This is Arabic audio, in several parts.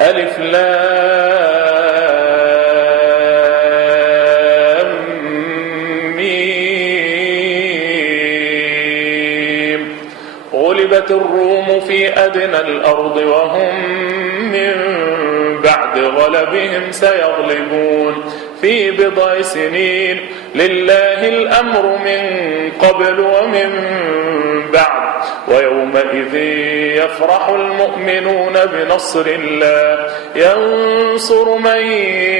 ألف لام ميم. غلبت الروم في أدنى الأرض وهم من بعد غلبهم سيغلبون في بضع سنين. لله الأمر من قبل ومن بعد ويومئذ يفرح المؤمنون بنصر الله ينصر من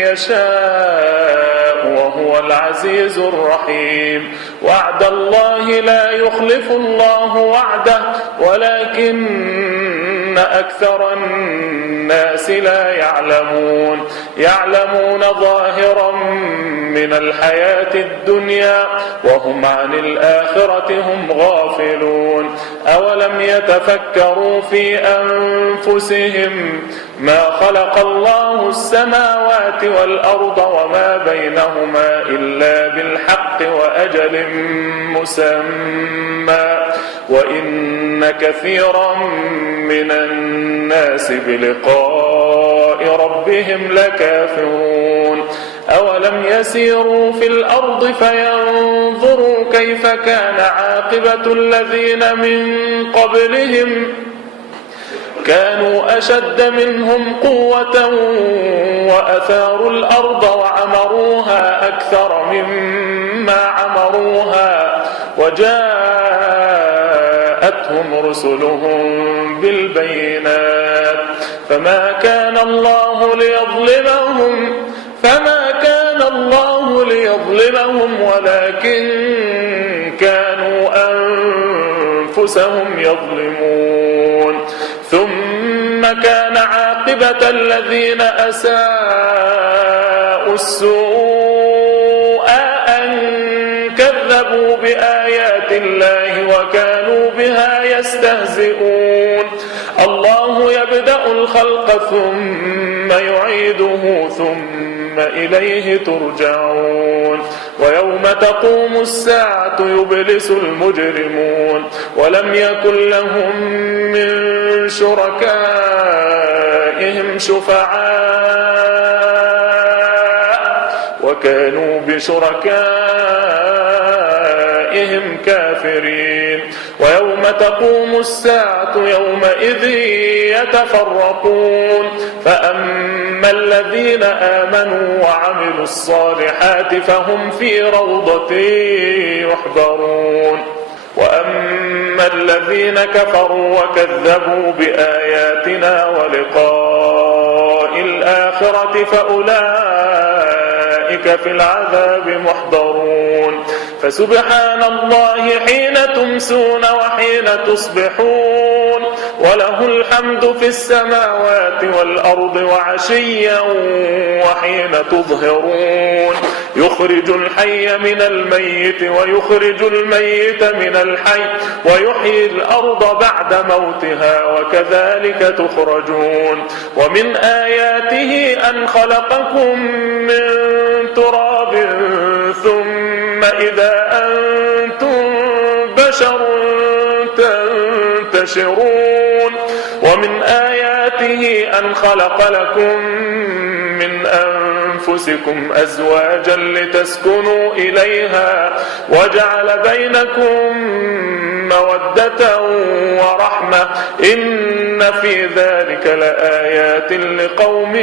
يشاء وهو العزيز الرحيم. وعد الله لا يخلف الله وعده ولكن أكثر الناس لا يعلمون. يعلمون ظاهرا من الحياة الدنيا وهم عن الآخرة هم غافلون. أولم يتفكروا في أنفسهم ما خلق الله السماوات والأرض وما بينهما إلا بالحق وأجل مسمى وإن كثيرا من الناس بلقاء ربهم لكافرون. أولم يسيروا في الأرض فينظروا كيف كان عاقبة الذين من قبلهم كانوا أشد منهم قوة وأثاروا الأرض وعمروها أكثر مما عمروها وجاءتهم رسلهم بالبينات فما كان الله ليظلمهم ولكن كانوا أنفسهم يظلمون. ثم كان عاقبة الذين أساءوا السوء أن كذبوا بآيات الله وكانوا بها يستهزئون. الله يبدأ الخلق ثم يعيده ثم إليه ترجعون. ويوم تقوم الساعة يبلس المجرمون ولم يكن لهم من شركائهم شفعاء وكانوا بشركائهم كافرين. ويوم تقوم الساعة يومئذ يتفرقون فأما الذين آمنوا وعملوا الصالحات فهم في روضة يحبرون وأما الذين كفروا وكذبوا بآياتنا ولقاء الآخرة فأولئك في العذاب محضرون. فسبحان الله حين تمسون وحين تصبحون وله الحمد في السماوات والأرض وعشيا وحين تظهرون. يخرج الحي من الميت ويخرج الميت من الحي ويحيي الأرض بعد موتها وكذلك تخرجون. ومن آياته أن خلقكم من تراب ثم إذا أنتم بشر تنتشرون. ومن آياته أن خلق لكم من أنفسكم أزواجا لتسكنوا إليها وجعل بينكم مودة ورحمة إن في ذلك لآيات لقوم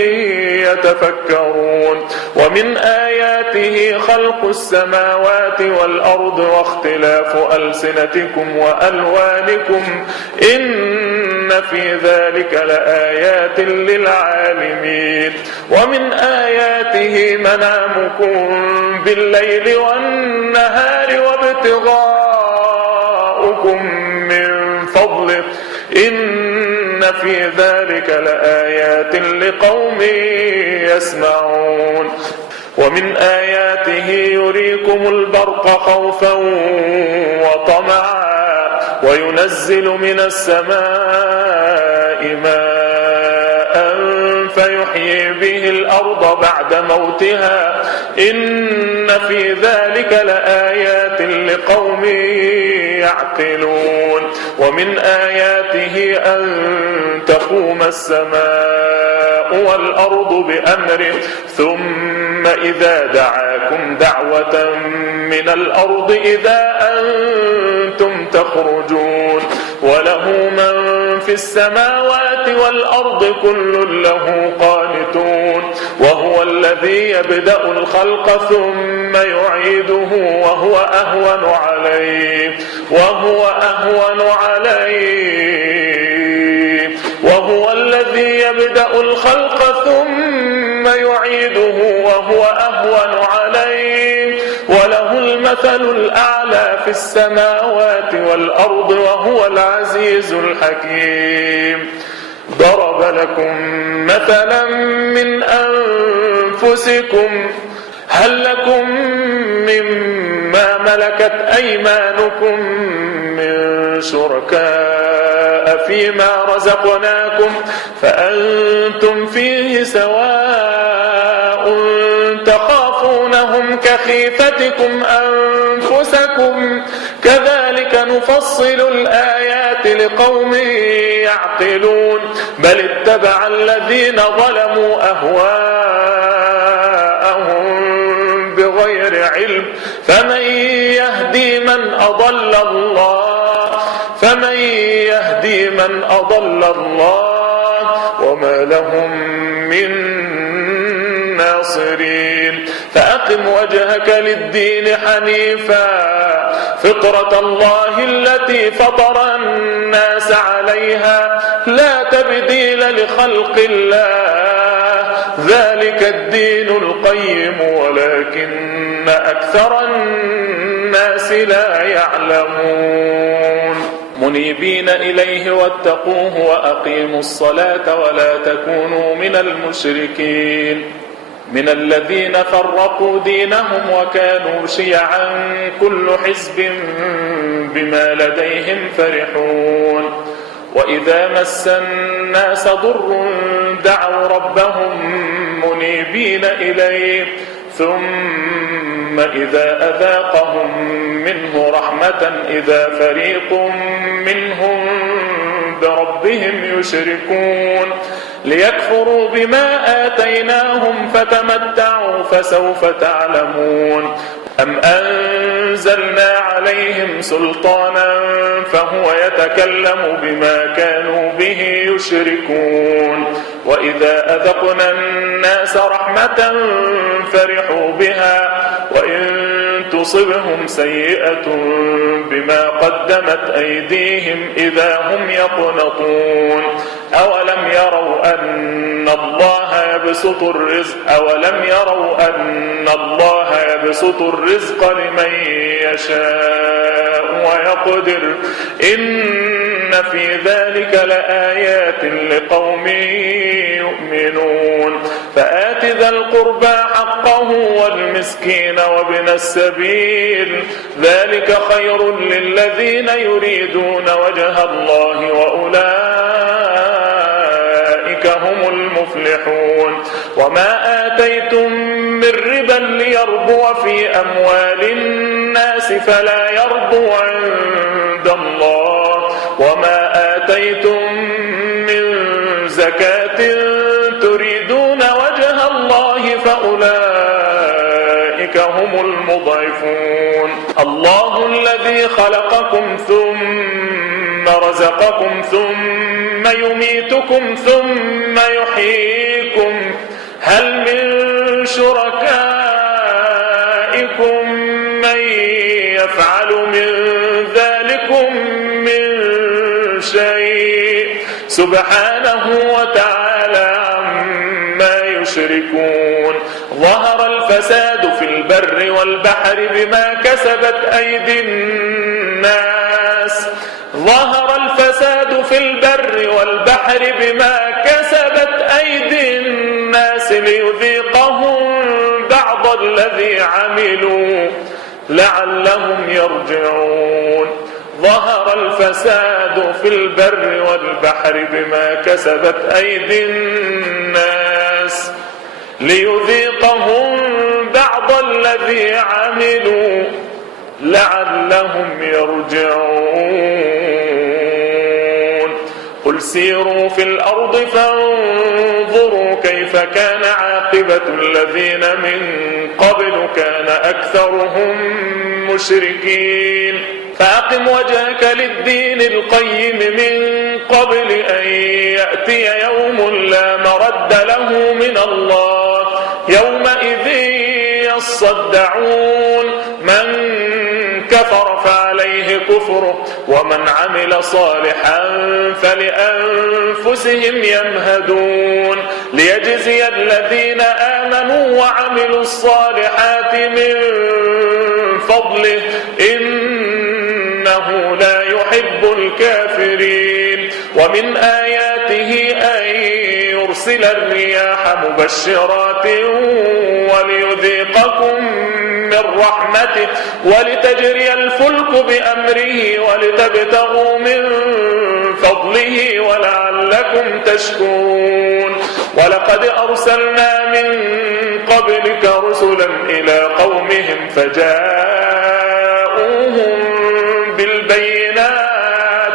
يتفكرون. ومن آياته خلق السماوات والأرض واختلاف ألسنتكم وألوانكم إن في ذلك لآيات للعالمين. ومن آياته منامكم بالليل والنهار وابتغاؤكم من فضله إن في ذلك لآيات لقوم يسمعون. ومن آياته يريكم البرق خوفا وطمعا وينزل من السماء ماء فيحيي به الأرض بعد موتها إن في ذلك لآيات لقوم يعقلون. ومن آياته أن تقوم السماء والأرض بأمره ثم إذا دعاكم دعوة من الأرض إذا أنتم تخرجون وله من في السماوات والأرض كل له قانتون وهو الذي يبدأ الخلق ثم يعيده وهو أهون عليه وهو الذي يبدأ الخلق ثم يعيده وهو أهون عليه وله المثل الأعلى في السماوات والأرض وهو العزيز الحكيم ضرب لكم مثلا من أنفسكم هل لكم مما ملكت أيمانكم من شركاء فيما رزقناكم فأنتم فيه سواء تخافونهم كخيفتكم أنفسكم كذلك نفصل الآيات لقوم يعقلون بل اتبع الذين ظلموا أهواءهم بغير علم فمن يهدي من أضل الله وما لهم من ناصرين فأقم وجهك للدين حنيفا فطرة الله التي فطر الناس عليها لا تبديل لخلق الله ذلك الدين القيم ولكن أكثر الناس لا يعلمون منيبين إليه واتقوه وأقيموا الصلاة ولا تكونوا من المشركين من الذين فرقوا دينهم وكانوا شيعا كل حزب بما لديهم فرحون وإذا مس الناس ضر دعوا ربهم منيبين إليه ثم إذا أذاقهم منه رحمة إذا فريق منهم بربهم يشركون ليكفروا بما آتيناهم فتمتعوا فسوف تعلمون أم أنزلنا عليهم سلطانا فهو يتكلم بما كانوا به يشركون وإذا أذقنا الناس رحمة فرحوا بها وإن تصبهم سيئة بما قدمت أيديهم إذا هم يقنطون أولم يروا أن الله يبسط الرزق لمن يشاء ويقدر إن في ذلك لآيات لقوم يؤمنون فآت ذا القربى حقه والمسكين وابن السبيل ذلك خير للذين يريدون وجه الله وأولئك هم المفلحون وما آتيتم من ربا ليربو في أموال الناس فلا يربو عند الله وما آتيتم من زكاة تريدون وجه الله فأولئك هم المضعفون الله الذي خلقكم ثم رزقكم ثم يميتكم ثم يحييكم هل من شركائكم من يفعل من ذلكم من شيء سبحانه وتعالى عما يشركون ظهر الفساد في البر والبحر بما كسبت أيدي الناس ليذيقهم بعض الذي عملوا لعلهم يرجعون ظهر الفساد في البر والبحر بما كسبت أيدي الناس ليذيقهم بعض الذي عملوا لعلهم يرجعون قل سيروا في الأرض فانظروا كيف كان عاقبة الذين من قبل كان أكثرهم مشركين فأقم وجهك للدين القيم من قبل أن يأتي يوم لا مرد له من الله يومئذ يصدعون من كفر فعليه كفره ومن عمل صالحا فلأنفسهم يمهدون ليجزي الذين آمنوا وعملوا الصالحات من فضله إنه لا يحب الكافرين ومن آياته أن يرسل الرياح مبشرات وليذيقكم من رحمته ولتجري الفلك بأمره ولتبتغوا من فضله ولعلكم تشكرون ولقد أرسلنا من قبلك رسلا إلى قومهم فجاءوهم بالبينات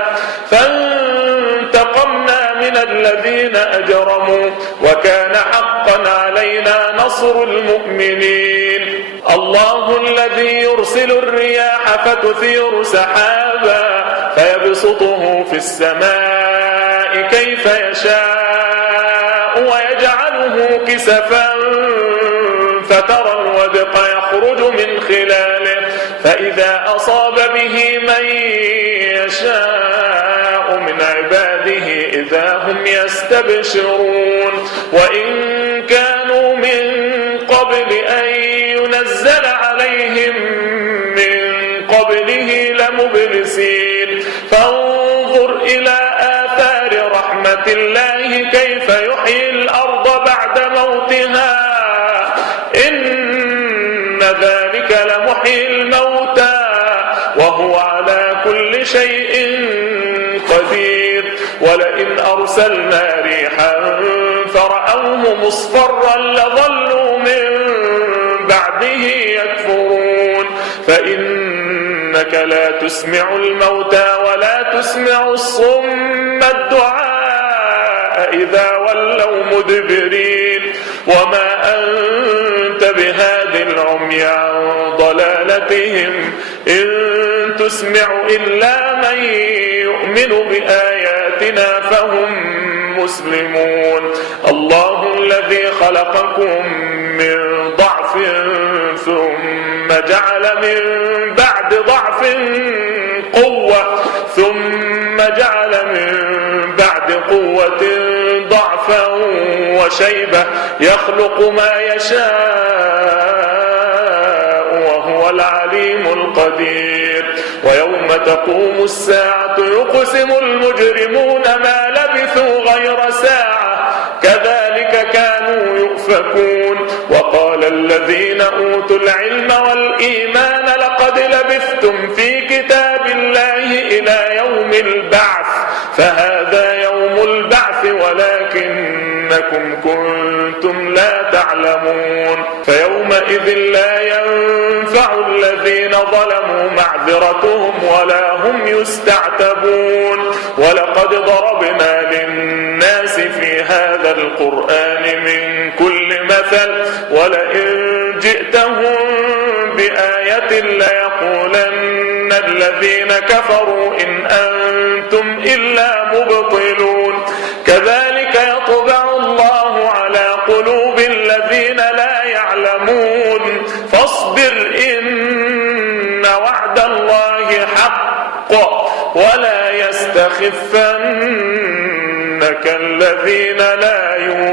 فانتقمنا من الذين أجرموا وكان حقا علينا نصر المؤمنين الله الذي يرسل الرياح فتثير سحابا فيبسطه في السماء كيف يشاء ويجعله كسفا فترى الودق يخرج من خلاله فإذا أصاب به من يشاء من عباده إذا هم يستبشرون وإن كانوا من قبل أن ينزل عليهم من قبله لمبلسين فانظر إلى آثار رحمة الله كيف يحيي الأرض بعد موتها إن ذلك لمحيي الموتى وهو على كل شيء قدير ولئن أرسلنا ريحا فرأوه مصفرا لظلوا من بعده يكفرون فإنك لا تسمع الموتى ولا تسمع الصم الدعاء إذا ولوا مدبرين وما أنت بهاد العمي عن ضلالتهم إن تسمع إلا من يؤمن بآياتنا فهم مسلمون الله الذي خلقكم من ضعف ثم جعل من بعد ضعف قوة ثم جعل من بعد قوة ضعفا وشيبة يخلق ما يشاء وهو العليم القدير ويوم تقوم الساعة يقسم المجرمون ما لبثوا غير ساعة كذلك كانوا يؤفكون وقال الذين أوتوا العلم والإيمان لقد لبثتم في كتاب الله إلى يوم البعث فهذا يوم البعث ولكنكم كنتم لا تعلمون فيومئذ لا ينفع الذين ظلموا معذرتهم ولا هم يستعتبون ولقد ضربنا للناس في هذا القرآن من كل مثل ولئن جئتهم بآية ليقولن الذين كفروا إن أنتم إلا مبطلون كذلك يطبع الله على قلوب الذين لا يعلمون فاصبر إن وعد الله حق ولا يستخفنك الذين لا يؤمنون